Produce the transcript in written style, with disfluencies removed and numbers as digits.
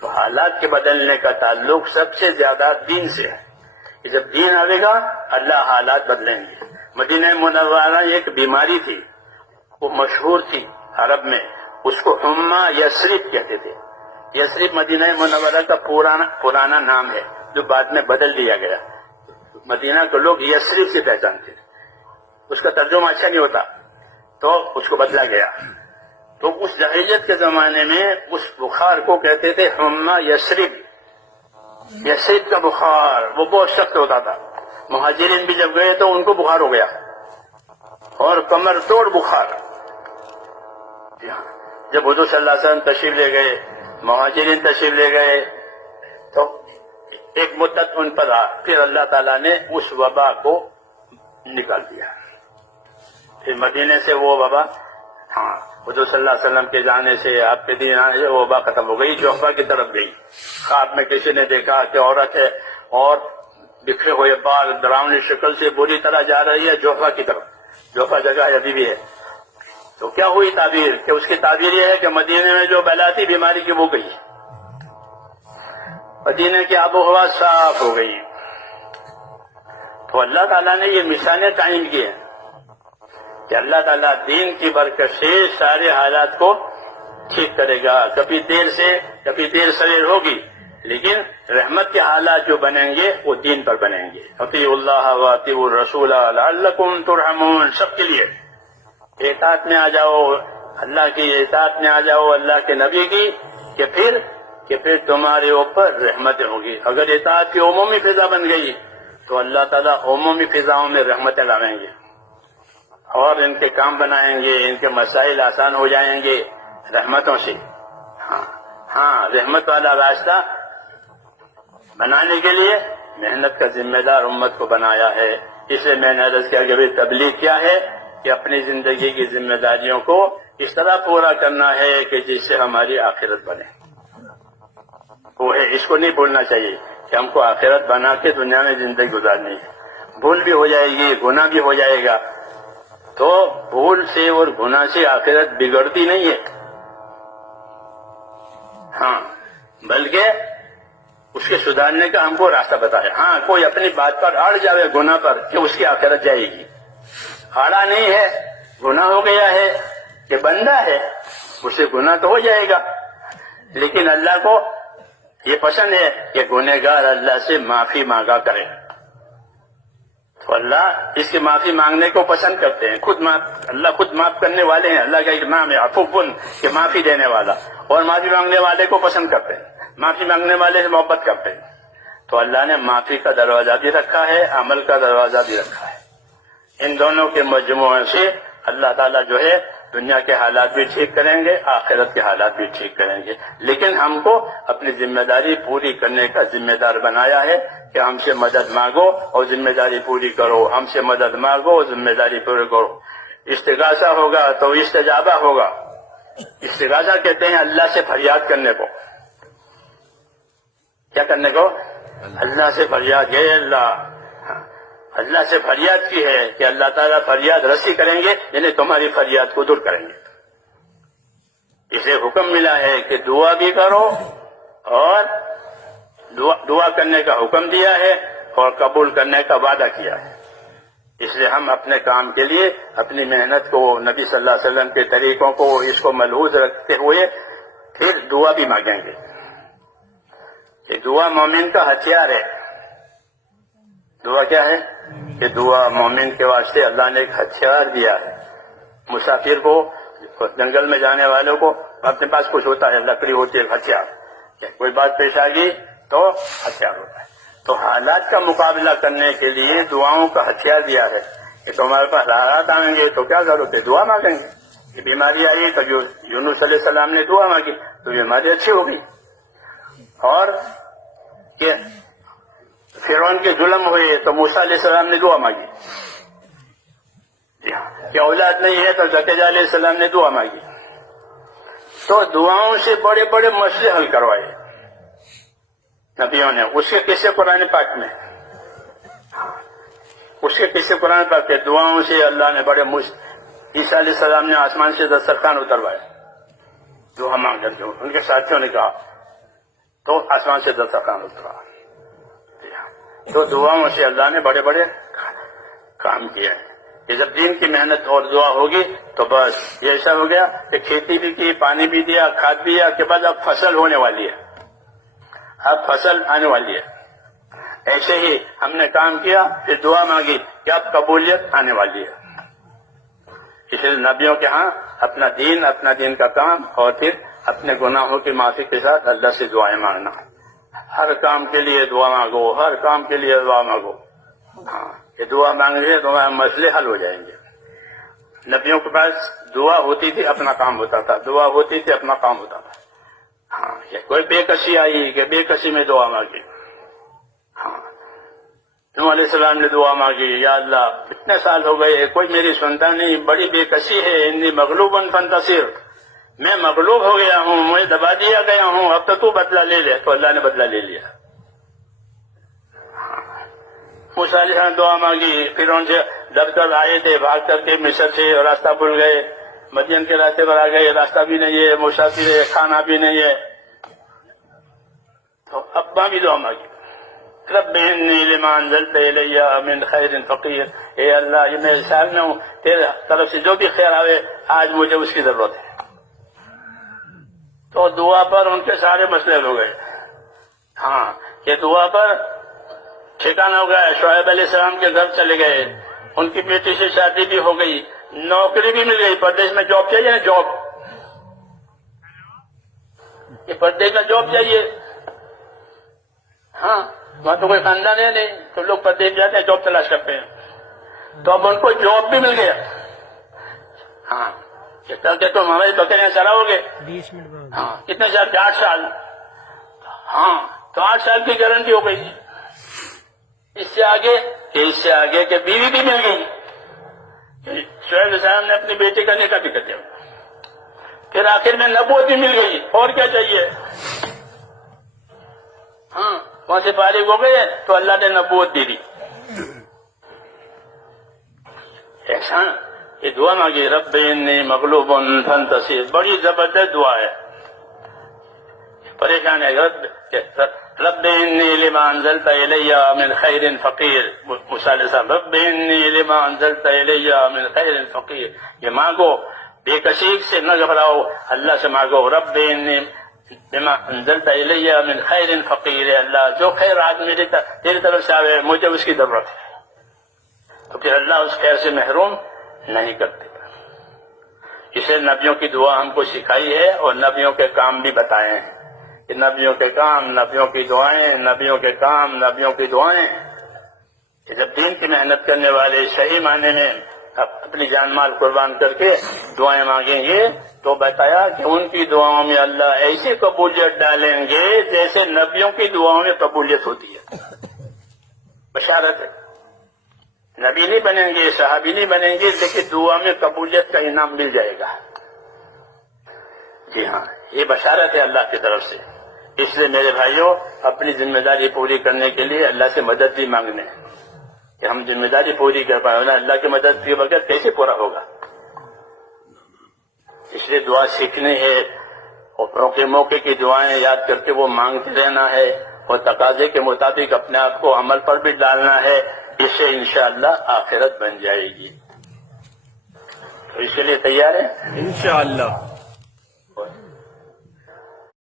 تو حالات کے بدلنے کا تعلق سب سے زیادہ دین سے ہے کہ جب دین آئے گا اللہ حالات بدلیں گے۔ مدینہ منورہ ایک بیماری تھی، وہ مشہور تھی عرب میں، اس کو حمہ یثرب کہتے تھے۔ یثرب مدینہ منورہ کا پرانا نام ہے جو بعد میں بدل دیا گیا۔ مدینہ کے لوگ یثرب سے پہچانتے تھے، اس کا ترجمہ اچھا نہیں ہوتا تو اس کو بدلا گیا۔ تو اس جاہلیت کے زمانے میں اس بخار کو کہتے تھے حمہ یثرب، یثرب کا بخار، وہ بہت سخت ہوتا تھا۔ مہاجرین بھی جب گئے تو ان کو بخار ہو گیا، اور کمر توڑ بخار۔ جب حضور صلی اللہ علیہ وسلم تشریف لے گئے، مہاجرین تشریف لے گئے، تو ایک مدت ان پر رہا، پھر اللہ تعالیٰ نے اس وبا کو نکال دیا۔ پھر مدینے سے وہ وبا، حضور صلی اللہ علیہ وسلم کے جانے سے، آپ کے دین آنے سے وہ وبا ختم ہو گئی، جوفہ کی طرف گئی۔ خواب میں کسی نے دیکھا کہ عورت ہے اور بکھرے ہوئے بال، ڈراؤنی شکل سے بری طرح جا رہی ہے جوفہ کی طرف۔ جوفہ جگہ ابھی بھی ہے۔ تو کیا ہوئی تعبیر؟ کہ اس کی تعبیر یہ ہے کہ مدینے میں جو بلا تھی بیماری کی وہ گئی، مدینے کی آب و ہوا صاف ہو گئی۔ تو اللہ تعالیٰ نے یہ مثالیں قائم کی ہیں کہ اللہ تعالیٰ دین کی برکت سے سارے حالات کو ٹھیک کرے گا۔ کبھی دیر سے، کبھی دیر سویر ہوگی، لیکن رحمت کے حالات جو بنیں گے وہ دین پر بنیں گے۔ اطیعوا اللہ واطیعوا الرسول لعلکم ترحمون، سب کے لیے اطاعت میں آ جاؤ، اللہ کی اطاعت میں آ جاؤ، اللہ کے نبی کی، کہ پھر تمہارے اوپر رحمتیں ہوں گی۔ اگر اطاعت کی عمومی فضا بن گئی تو اللہ تعالیٰ عمومی فضاؤں میں رحمتیں لاویں گے، اور ان کے کام بنائیں گے، ان کے مسائل آسان ہو جائیں گے رحمتوں سے۔ ہاں رحمت والا راستہ بنانے کے لیے محنت کا ذمہ دار امت کو بنایا ہے۔ اس لیے میں نے عرض کیا کہ تبلیغ کیا ہے کہ اپنی زندگی کی ذمہ داریوں کو اس طرح پورا کرنا ہے کہ جس سے ہماری آخرت بنے۔ وہ ہے، اس کو نہیں بھولنا چاہیے کہ ہم کو آخرت بنا کے دنیا میں زندگی گزارنی ہے۔ بھول بھی ہو جائے گی، گناہ بھی ہو جائے گا، تو بھول سے اور گناہ سے آخرت بگڑتی نہیں ہے، بلکہ اس کے سدھارنے کا ہم کو راستہ بتایا۔ کوئی اپنی بات پر اڑ جائے گناہ پر کہ اس کی آخرت جائے گی، اڑا نہیں ہے، گناہ ہو گیا ہے کہ بندہ ہے، اسے گناہ تو ہو جائے گا، لیکن اللہ کو یہ پسند ہے کہ گنہگار اللہ سے معافی مانگا کرے۔ تو اللہ اس کی معافی مانگنے کو پسند کرتے ہیں، اللہ خود معاف کرنے والے ہیں۔ اللہ کا ایک نام ہے عفو کہ معافی دینے والا، اور معافی مانگنے والے کو پسند کرتے ہیں، معافی مانگنے والے سے محبت کرتے ہیں۔ تو اللہ نے معافی کا دروازہ بھی رکھا ہے، عمل کا دروازہ بھی رکھا ہے۔ ان دونوں کے مجموعے سے اللہ تعالیٰ جو ہے دنیا کے حالات بھی ٹھیک کریں گے، آخرت کے حالات بھی ٹھیک کریں گے۔ لیکن ہم کو اپنی ذمہ داری پوری کرنے کا ذمہ دار بنایا ہے کہ ہم سے مدد مانگو اور ذمہ داری پوری کرو، ہم سے مدد مانگو اور ذمہ داری پوری کرو۔ استغاثہ ہوگا تو استجابہ ہوگا۔ استغاثہ کہتے ہیں اللہ سے فریاد کرنے کو۔ کیا کرنے کو؟ اللہ سے فریاد ہے۔ اللہ سے فریاد کی ہے کہ اللہ تعالیٰ فریاد رسی کریں گے، یعنی تمہاری فریاد کو دور کریں گے۔ اسے حکم ملا ہے کہ دعا بھی کرو، اور دعا کرنے کا حکم دیا ہے اور قبول کرنے کا وعدہ کیا ہے۔ اس لیے ہم اپنے کام کے لیے اپنی محنت کو، نبی صلی اللہ علیہ وسلم کے طریقوں کو، اس کو ملحوظ رکھتے ہوئے پھر دعا بھی مانگیں گے کہ دعا مومن کا ہتھیار ہے۔ دعا کیا ہے؟ کہ دعا مومن کے واسطے اللہ نے ایک ہتھیار دیا ہے۔ مسافر کو، جنگل میں جانے والوں کو اپنے پاس کچھ ہوتا ہے، لکڑی ہوتی ہے، ہتھیار، کوئی بات پیش آ گئی تو ہتھیار ہوتا ہے۔ تو حالات کا مقابلہ کرنے کے لیے دعاؤں کا ہتھیار دیا ہے کہ تمہارے پاس حالات آئیں گے تو کیا کرو کہ دعا مانگیں گے۔ کہ بیماری آئی تو جو یونس علیہ السلام نے دعا مانگی تو بیماری اچھی ہو گئی، اور کہ فرعون کے ظلم ہوئے تو موسیٰ علیہ السلام نے دعا مانگی، کہ اولاد نہیں ہے تو زکریا علیہ السلام نے دعا مانگی۔ تو دعاؤں سے بڑے بڑے مسئلے حل کروائے نبیوں نے۔ اس کے قصے قرآن پاک میں، اس کے قصے قرآن پاک کے دعاؤں سے اللہ نے بڑے عیسیٰ علیہ السلام نے آسمان سے دسترخوان اتروایا، دعا مانگ کر کے۔ ان کے ساتھیوں نے کہا تو آسمان سے دسترخوان اترا. تو دعاؤں سے اللہ نے بڑے بڑے کام کیے ہیں. کہ جب دین کی محنت اور دعا ہوگی تو بس یہ ایسا ہو گیا کہ کھیتی بھی کی، پانی بھی دیا، کھاد بھی دیا، کے بعد اب فصل ہونے والی ہے، اب فصل آنے والی ہے. ایسے ہی ہم نے کام کیا، پھر دعا مانگی کہ اب قبولیت آنے والی ہے. اس لیے نبیوں کے ہاں اپنا دین کا کام، اور پھر اپنے گناہوں کی معافی کے ساتھ اللہ سے دعائیں مانگنا. ہر کام کے لیے دعا مانگو، ہر کام کے لیے دعا مانگو. ہاں، یہ دعا مانگیں گے تو مسئلے حل ہو جائیں گے. نبیوں کے پاس دعا ہوتی تھی، اپنا کام ہوتا تھا، دعا ہوتی تھی، اپنا کام ہوتا تھا. ہاں، یہ کوئی بے کسی آئی کہ بے کسی میں دعا مانگی. ہاں، نوح علیہ السلام نے دعا مانگی، یا اللہ اتنے سال ہو گئے کوئی میری سنتا نہیں، بڑی بے کسی ہے، انی مغلوب فانتصر، میں مغلوب ہو گیا ہوں، مجھے دبا دیا گیا ہوں، اب تو بدلہ لے لے. تو اللہ نے بدلہ لے لیا. موسیٰ علیہ السلام دعا مانگی، پھر ان سے ڈر کر آئے تھے، بھاگ کر کے مصر سے راستہ بھول گئے، مدین کے راستے پر آ گئے، راستہ بھی نہیں ہے، مسافر ہے، کھانا بھی نہیں ہے. تو ابا بھی دعا مانگی، رب انی لما انزلت الی من خیر فقیر، اے اللہ یہ میں سال میں ہوں، تیرے طرف سے جو بھی خیر آئے آج مجھے اس کی ضرورت ہے. تو دعا پر ان کے سارے مسئلے ہو گئے. ہاں، یہ دعا پر ٹھکانہ ہو گیا. شعیب علیہ السلام کے گھر چلے گئے، ان کی بیٹی سے شادی بھی ہو گئی، نوکری بھی مل گئی. پردیش میں جاب چاہیے نا، جاب، یہ پردیش میں جاب چاہیے. ہاں، وہاں تو کوئی خاندان ہے نہیں، تو لوگ پردیش جاتے ہیں، جاب تلاش کرتے ہیں. تو اب ان کو جاب بھی مل گیا. ہاں، کہ تم ہماری بکریاں چلاؤ گے. 20 منٹ بعد. ہاں، کتنے سال؟ 8 سال. ہاں، تو 8 سال کی گارنٹی ہو گئی. اس سے آگے کہ بیوی بھی مل گئی. شعیب علیہ السلام نے اپنی بیٹی کا نکاح بھی کر دیا. پھر آخر میں نبوت بھی مل گئی. اور کیا چاہیے؟ ہاں، وہاں سے فارغ ہو گئے تو اللہ نے نبوت دے دی. ایسا یہ دعا مانگی، رب انی مغلوب فانتصر، بڑی زبردست دعا ہے. پریشان ہے، رب انی لما انزلت الی من خیر فقیر. موسیٰ علیہ السلام، رب انی لما انزلت الی من خیر فقیر. یہ مانگو، بے کسی سے نہ گھبراؤ، اللہ سے مانگو. رب انی لما انزلت الی من خیر فقیر، اللہ جو خیر آج تیری طرف سے آئے مجھے اس کی ضرورت ہے. تو پھر اللہ اس خیر سے محروم نہیں کرتے. اسے نبیوں کی دعا ہم کو سکھائی ہے، اور نبیوں کے کام بھی بتائے ہیں کہ نبیوں کے کام، نبیوں کی دعائیں، نبیوں کے کام، نبیوں کی دعائیں. کہ جب دین کی محنت کرنے والے صحیح معنی میں اپنی جان مال قربان کر کے دعائیں مانگیں گے تو بتایا کہ ان کی دعاؤں میں اللہ ایسی قبولیت ڈالیں گے جیسے نبیوں کی دعاؤں میں قبولیت ہوتی ہے. بشارت ہے. نبی نہیں بنیں گے، صحابی نہیں بنیں گے، لیکن دعا میں قبولیت کا انعام مل جائے گا. جی ہاں، یہ بشارت ہے اللہ کی طرف سے. اس لیے میرے بھائیوں، اپنی ذمہ داری پوری کرنے کے لیے اللہ سے مدد بھی مانگنے کہ ہم ذمہ داری پوری کر پائیں. اللہ کی مدد کے بغیر کیسے پورا ہوگا؟ اس لیے دعا سیکھنی ہے، اور موقع کی دعائیں یاد کر کے وہ مانگتے رہنا ہے، اور تقاضے کے مطابق اپنے آپ کو عمل پر بھی ڈالنا ہے. اس سے انشاءاللہ آخرت بن جائے گی. تو اس کے لیے تیار ہیں؟ انشاءاللہ.